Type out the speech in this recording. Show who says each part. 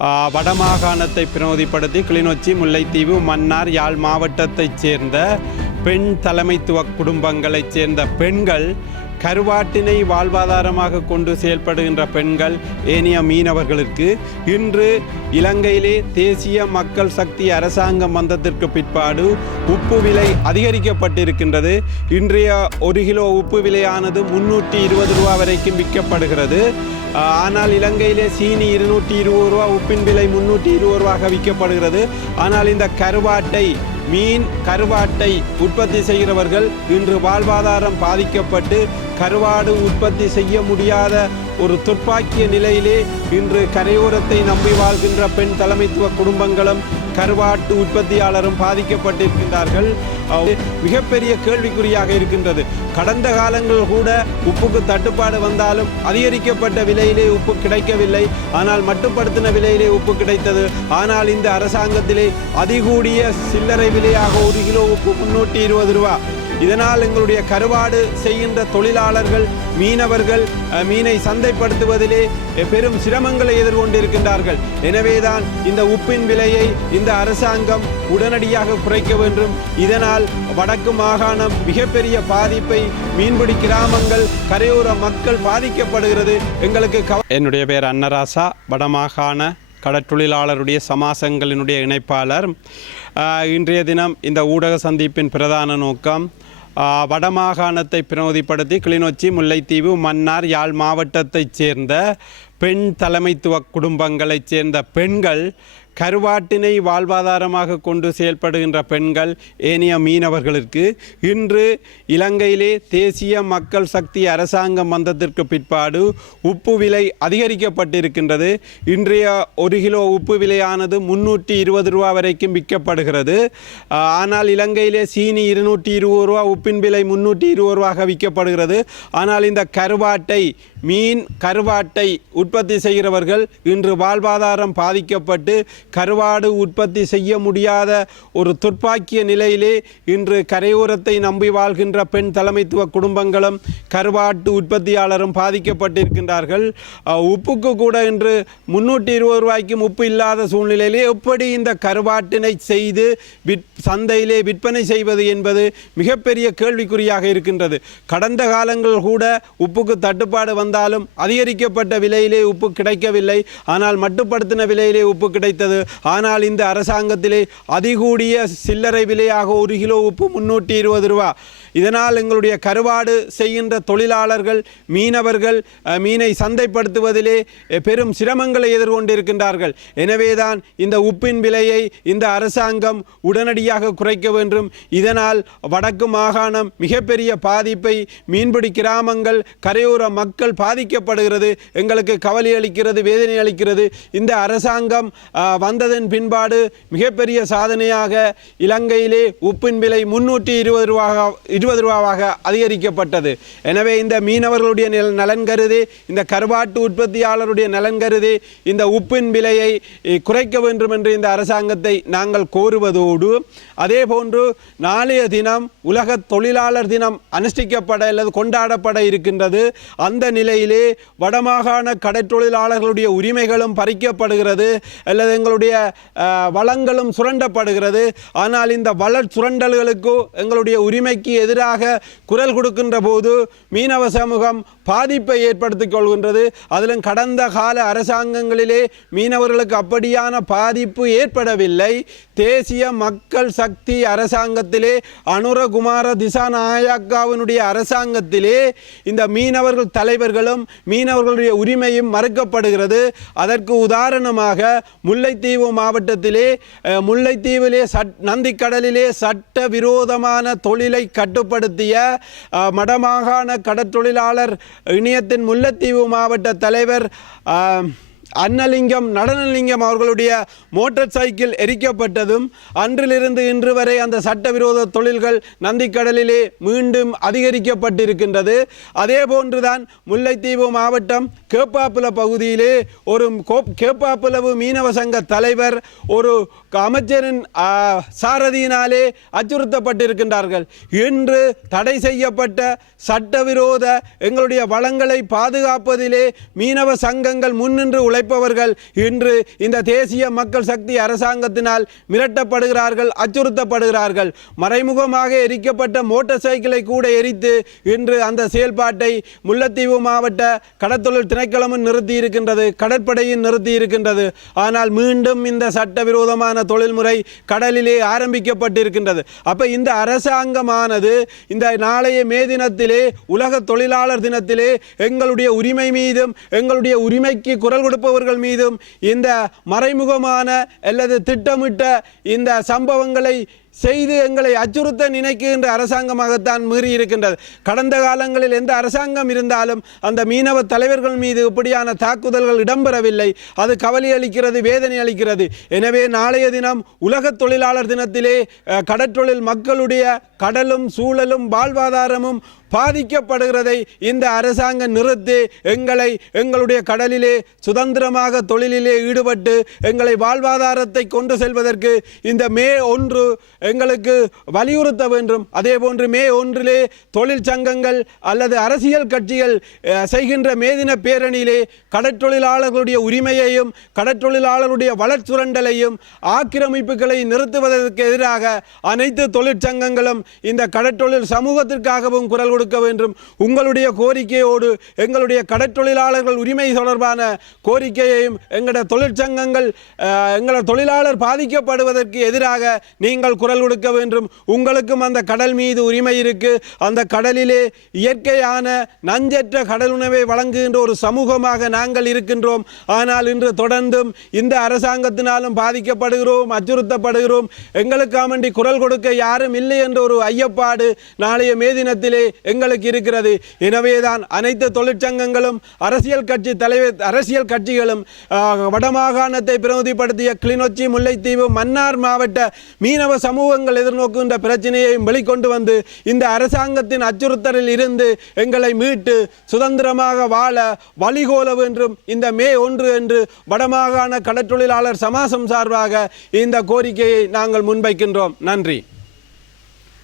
Speaker 1: வடமாகாணத்தை பிரதிப்படுத்தி கிளிநொச்சி முல்லைத்தீவு மன்னார் யாழ் மாவட்டத்தைச் சேர்ந்த பெண் தலைமைத்துவ குடும்பங்களைச் சேர்ந்த பெண்கள் கருவாட்டினை வாழ்வாதாரமாக கொண்டு செயல்படுகின்ற பெண்கள் ஏனைய மீனவர்களுக்கு இன்று இலங்கையிலே தேசிய மக்கள் சக்தி அரசாங்கம் வந்ததற்கு பிற்பாடு உப்பு விலை அதிகரிக்கப்பட்டிருக்கின்றது. இன்றைய ஒரு கிலோ உப்பு விலையானது முன்னூற்றி இருபது ரூபா வரைக்கும் விற்கப்படுகிறது. ஆனால் இலங்கையிலே சீனி இருநூற்றி இருபது ரூபா உப்பின் விலை முன்னூற்றி இருபது ரூபாக விற்கப்படுகிறது. ஆனால் இந்த கருவாட்டை மீன் கருவாட்டை உற்பத்தி செய்கிறவர்கள் இன்று வாழ்வாதாரம் பாதிக்கப்பட்டு கருவாடு உற்பத்தி செய்ய முடியாத ஒரு துர்ப்பாக்கிய நிலையிலே இன்று கரையோரத்தை நம்பி வாழ்கின்ற பெண் தலைமைத்துவ குடும்பங்களும் கருவாட்டு உற்பத்தியாளரும் பாதிக்கப்பட்டிருக்கின்றார்கள். மிகப்பெரிய கேள்விக்குறியாக இருக்கின்றது. கடந்த காலங்கள் கூட உப்புக்கு தட்டுப்பாடு வந்தாலும் அதிகரிக்கப்பட்ட விலையிலே உப்பு கிடைக்கவில்லை. ஆனால் மட்டுப்படுத்தின விலையிலே உப்பு கிடைத்தது. ஆனால் இந்த அரசாங்கத்திலே அதிகூடிய சில்லறை விலையாக ஒரு கிலோ உப்பு முன்னூற்றி இருபது ரூபா. இதனால் எங்களுடைய கருவாடு செய்கின்ற தொழிலாளர்கள் மீனவர்கள் மீனை சந்தைப்படுத்துவதிலே பெரும் சிரமங்களை எதிர்கொண்டிருக்கின்றார்கள். எனவேதான் இந்த உப்பின் விலையை இந்த அரசாங்கம் உடனடியாக குறைக்க வேண்டும். இதனால் வடக்கு மாகாணம் மிகப்பெரிய பாதிப்பை மீன்பிடி கிராமங்கள் கரையோர மக்கள் பாதிக்கப்படுகிறது. எங்களுக்கு கவ- என்னுடைய பேர் அன்னராசா வடமாகாண கடற்றொழிலாளருடைய சமாசங்களினுடைய இணைப்பாளர். இன்றைய தினம் இந்த ஊடக சந்திப்பின் பிரதான நோக்கம் வடமாகாணத்தை பிரதிப்படுத்தி கிளிநொச்சி முல்லைத்தீவு மன்னார் யாழ் மாவட்டத்தைச் சேர்ந்த பெண் தலைமைத்துவ குடும்பங்களைச் சேர்ந்த பெண்கள் கருவாட்டினை வாழ்வாதாரமாக கொண்டு செயல்படுகின்ற பெண்கள் ஏனைய மீனவர்களுக்கு இன்று இலங்கையிலே தேசிய மக்கள் சக்தி அரசாங்கம் வந்ததற்கு பிற்பாடு உப்பு விலை அதிகரிக்கப்பட்டிருக்கின்றது. இன்றைய ஒரு கிலோ உப்பு விலையானது முன்னூற்றி இருபது ரூபா வரைக்கும் விற்கப்படுகிறது. ஆனால் இலங்கையிலே சீனி இருநூற்றி இருபது ரூபா உப்பின் விலை முன்னூற்றி இருபது ரூபாக விற்கப்படுகிறது. ஆனால் இந்த கருவாட்டை மீன் கருவாட்டை உற்பத்தி செய்கிறவர்கள் இன்று வாழ்வாதாரம் பாதிக்கப்பட்டு கருவாடு உற்பத்தி செய்ய முடியாத ஒரு துர்ப்பாக்கிய நிலையிலே இன்று கரையோரத்தை நம்பி வாழ்கின்ற பெண் தலைமைத்துவ குடும்பங்களும் கருவாட்டு உற்பத்தியாளரும் பாதிக்கப்பட்டிருக்கின்றார்கள். உப்புக்கு கூட இன்று முன்னூற்றி இருபது ரூபாய்க்கும் உப்பு இல்லாத சூழ்நிலையிலே எப்படி இந்த கருவாட்டினை செய்து விற் சந்தையிலே விற்பனை செய்வது என்பது மிகப்பெரிய கேள்விக்குறியாக இருக்கின்றது. கடந்த காலங்கள் கூட உப்புக்கு தட்டுப்பாடு வந்தாலும் அதிகரிக்கப்பட்ட விலையிலே உப்பு கிடைக்கவில்லை. ஆனால் மட்டுப்படுத்தின விலையிலே உப்பு கிடைத்தது ஆனால் இந்த அரசாங்கத்திலே அதிகூடிய சில்லறை விலையாக ஒரு கிலோ உப்பு முன்னூற்றி இருபது ரூபா. இதனால் எங்களுடைய கருவாடு செய்கின்ற தொழிலாளர்கள் மீனவர்கள் மீனை சந்தைப்படுத்துவதிலே பெரும் சிரமங்களை எதிர்கொண்டிருக்கின்றார்கள். எனவேதான் இந்த உப்பின் விலையை இந்த அரசாங்கம் உடனடியாக குறைக்க வேண்டும். இதனால் வடக்கு மாகாணம் மிகப்பெரிய பாதிப்பை மீன்பிடி கிராமங்கள் கரையோர மக்கள் பாதிக்கப்படுகிறது. எங்களுக்கு கவலை அளிக்கிறது வேதனை அளிக்கிறது. இந்த அரசாங்கம் வந்ததன் பின்பாடு மிகப்பெரிய சாதனையாக இலங்கையிலே உப்பின் விலை முன்னூற்றி இருபது ரூபாக இருபது ரூபாவாக அதிகரிக்கப்பட்டது. எனவே இந்த மீனவர்களுடைய நலன் கருதி இந்த கருவாட்டு உற்பத்தியாளருடைய நலன் கருதி இந்த உப்பின் விலையை குறைக்க வேண்டும் என்று இந்த அரசாங்கத்தை நாங்கள் கோருவதோடு அதே போன்று நாளைய தினம் உலக தொழிலாளர் தினம் அனுஷ்டிக்கப்பட அல்லது கொண்டாடப்பட இருக்கின்றது. அந்த நிலையிலே வடமாகாண கடற்றொழிலாளர்களுடைய உரிமைகளும் பறிக்கப்படுகிறது. அல்லது எங்களுடைய எங்களுடைய வளங்களும் சுரண்டப்படுகிறது. ஆனால் இந்த வள சுரண்டல்களுக்கு எங்களுடைய உரிமைக்கு எதிராக குரல் கொடுக்கின்ற போது மீனவ சமூகம் பாதிப்பை ஏற்படுத்திக் கொள்கின்றது. அதிலும் கடந்த கால அரசாங்கங்களிலே மீனவர்களுக்கு அப்படியான பாதிப்பு ஏற்படவில்லை. தேசிய மக்கள் சக்தி அரசாங்கத்திலே அனுரகுமார திசாநாயக்காவினுடைய அரசாங்கத்திலே இந்த மீனவர்கள் தலைவர்களும் மீனவர்களுடைய உரிமையும் மறுக்கப்படுகிறது. அதற்கு உதாரணமாக முல்லைத்தீவு மாவட்டத்திலே முல்லைத்தீவிலே சட் நந்திக்கடலிலே சட்ட விரோதமான தொழிலை கட்டுப்படுத்திய மடமாகாண கடற்தொழிலாளர் இணையத்தின் முல்லைத்தீவு மாவட்ட தலைவர் அன்னலிங்கம் நடனலிங்கம் அவர்களுடைய மோட்டார் சைக்கிள் எரிக்கப்பட்டதும் அன்றிலிருந்து இன்று வரை அந்த சட்டவிரோத தொழில்கள் நந்திக்கடலிலே மீண்டும் அதிகரிக்கப்பட்டிருக்கின்றது. அதே போன்றுதான் முல்லைத்தீவு மாவட்டம் கேப்பாப்புல பகுதியிலே ஒரு கேப்பாப்புலவு மீனவ சங்க தலைவர் ஒரு அமைச்சரின் சாரதியினாலே அச்சுறுத்தப்பட்டிருக்கின்றார்கள். இன்று தடை செய்யப்பட்ட சட்டவிரோத எங்களுடைய வளங்களை பாதுகாப்பதிலே மீனவ சங்கங்கள் முன்னின்று உழைப்பு உழைப்பவர்கள் இன்று இந்த தேசிய மக்கள் சக்தி அரசாங்கத்தினால் மிரட்டப்படுகிறார்கள் அச்சுறுத்தப்படுகிறார்கள். மறைமுகமாக எரிக்கப்பட்ட மோட்டார் சைக்கிளை கூட எரித்து இன்று அந்த செயல்பாட்டை முல்லைத்தீவு மாவட்ட கடத்தொழில் திணைக்களமும் நிறுத்தி இருக்கின்றது கடற்படையும் நிறுத்தி இருக்கின்றது ஆனால் மீண்டும் இந்த சட்டவிரோதமான தொழில்முறை கடலிலே ஆரம்பிக்கப்பட்டிருக்கின்றது. அப்ப இந்த அரசாங்கமானது இந்த நாளைய மே தினத்திலே உலக தொழிலாளர் தினத்திலே எங்களுடைய உரிமை மீதும் எங்களுடைய உரிமைக்கு குரல் கொடுப்பவர்கள் மீதும் இந்த மறைமுகமான அல்லது திட்டமிட்ட இந்த சம்பவங்களை செய்து எங்களை அச்சுறுத்த நினைக்கின்ற அரசாங்கமாகத்தான் மீறி இருக்கின்றது கடந்த காலங்களில் எந்த அரசாங்கம் இருந்தாலும் அந்த மீனவ தலைவர்கள் மீது இப்படியான தாக்குதல்கள் இடம்பெறவில்லை. அது கவலை அளிக்கிறது வேதனை அளிக்கிறது. எனவே நாளைய தினம் உலக தொழிலாளர் தினத்திலே கடற்றொழில் மக்களுடைய கடலும் சூழலும் வாழ்வாதாரமும் பாதிக்கப்படுகிறதை இந்த அரசாங்கம் நிறுத்தி எங்களை எங்களுடைய கடலிலே சுதந்திரமாக தொழிலிலே ஈடுபட்டு எங்களை வாழ்வாதாரத்தை கொண்டு செல்வதற்கு இந்த மே ஒன்று எங்களுக்கு வலியுறுத்த வேண்டும். அதே போன்று மே ஒன்றிலே தொழிற்சங்கங்கள் அல்லது அரசியல் கட்சிகள் செய்கின்ற மேதின பேரணியிலே கடற்றொழிலாளர்களுடைய உரிமையையும் கடற்றொழிலாளர்களுடைய வளர்ச்சுரண்டலையும் ஆக்கிரமிப்புகளை நிறுத்துவதற்கு எதிராக அனைத்து தொழிற்சங்கங்களும் இந்த கடற்றொழில் சமூகத்திற்காகவும் குரல் கொடுக்க வேண்டும். உங்களுடைய கோரிக்கையோடு எங்களுடைய கடற்றொழிலாளர்கள் உரிமை தொடர்பான கோரிக்கையையும் எங்களோட தொழிற்சங்கங்கள் எங்களோட தொழிலாளர் பாதிக்கப்படுவதற்கு எதிராக நீங்கள் குரல் கொடுக்க வேண்டும். உங்களுக்கும் அந்த கடல் மீது உரிமை இருக்கு. அந்த கடலிலே இயற்கையான நஞ்சற்ற கடல் உணவை வழங்குகின்ற ஒரு சமூகமாக நாங்கள் இருக்கின்றோம். ஆனால் இன்று தொடர்ந்தும் இந்த அரசாங்கத்தினாலும் பாதிக்கப்படுகிறோம் அச்சுறுத்தப்படுகிறோம். எங்களுக்காமண்டி குரல் கொடுக்க யாரும் இல்லை என்ற ஒரு ஐயப்பாடு நாளைய மே தினத்திலே எங்களுக்கு இருக்கிறது. எனவேதான் அனைத்து தொழிற்சங்கங்களும் அரசியல் கட்சி தலைவர் அரசியல் கட்சிகளும் வடமாகாணத்தை பிரதிப்படுத்திய கிளிநொச்சி முல்லைத்தீவு மன்னார் மாவட்ட மீனவ சமூகங்கள் எதிர்நோக்குகின்ற பிரச்சனையையும் வெளிக்கொண்டு வந்து இந்த அரசாங்கத்தின் அச்சுறுத்தலில் இருந்து எங்களை மீட்டு சுதந்திரமாக வாழ வழிகோலவு என்றும் இந்த மே ஒன்று என்று வடமாகாண கடற்றொழிலாளர் சமாசம் சார்பாக இந்த கோரிக்கையை நாங்கள் முன்வைக்கின்றோம். நன்றி.